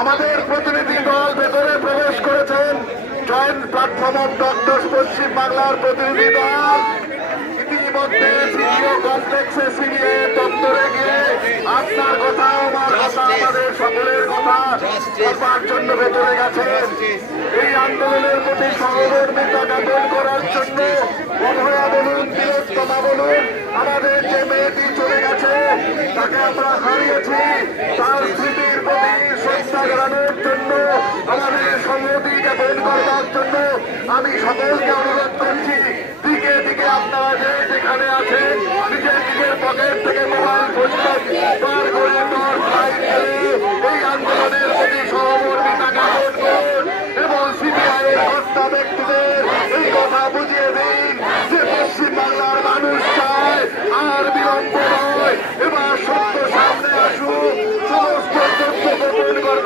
আমাদের প্রতিনিধি দল ভেতরে প্রবেশ করেছেন। জয়েন্ট প্ল্যাটফর্ম অফ ডক্টরস পশ্চিম বাংলার প্রতিনিধি দল ইতিমধ্যে সিডিও কমপ্লেক্সে সিডিএ দপ্তরে গিয়ে আপনার কথা আমার কথা আমাদের সকলের কথা বলবার জন্য ভেতরে গেছেন। এই আন্দোলনের প্রতি সহমর্মিতা জ্ঞাপন করার জন্য অভয়া বলুন, তিলোত্তমা বলুন, আমাদের যে মেয়েটি চলে গেছে তাকে আমরা হারিয়েছি, তার স্মৃতির প্রতি শ্রদ্ধা জানানোর জন্য আমাদের সংহতি জ্ঞাপন করবার জন্য আমি সকলকে অনুরোধ করছি, দিকে দিকে আপনারা যেখানে আছেন নিজের নিজের পকেট থেকে মোবাইল ফোন বার করে এই আন্দোলনের